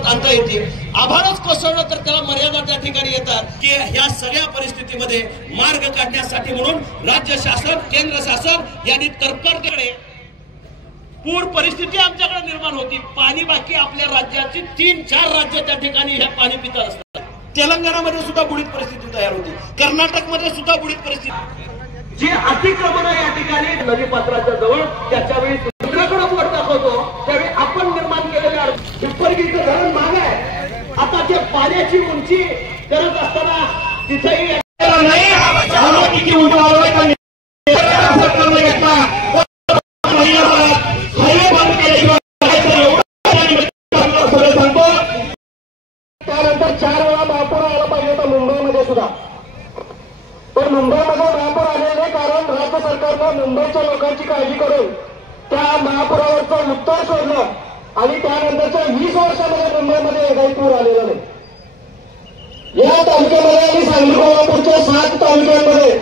नियंत्रणात आणता येतील. आभारच कोसळलं तर त्याला मर्यादा त्या ठिकाणी येतात की ह्या सगळ्या परिस्थितीमध्ये मार्ग काढण्यासाठी म्हणून राज्य शासन केंद्र शासन यांनी तत्परतेने पूर परिस्थिती आमच्याकडे निर्माण होती. पाणी बाकी आपल्या राज्याची 3-4 राज्य त्या ठिकाणी ह्या पाणी पितात असतात. तेलंगणामध्ये सुद्धा बुडीत परिस्थिती तयार होती. कर्नाटकमध्ये सुद्धा बुडीत परिस्थिती. जे अतिक्रमण या ठिकाणी नदीपात्राच्या जवळ त्याच्यावेळी समुद्राकडे बोट दाखवतो त्यावेळी आपण निर्माण केलेल्या हिप्परगीचं धरण माग आहे. आता ते पाण्याची उंची करत असताना तिथेही त्यानंतर 4 वेळा महापूर आला पाहिजे होता मुंबईमध्ये सुद्धा. पण मुंबईमध्ये महापूर आले नाही कारण राज्य सरकारनं मुंबईच्या लोकांची काळजी करून त्या महापुरावरचं उत्तर शोधलं आणि त्यानंतरच्या 20 वर्षामध्ये मुंबईमध्ये एकही पूर आलेला नाही. या तालुक्यामध्ये आणि सांगली कोल्हापूरच्या 7 तालुक्यांमध्ये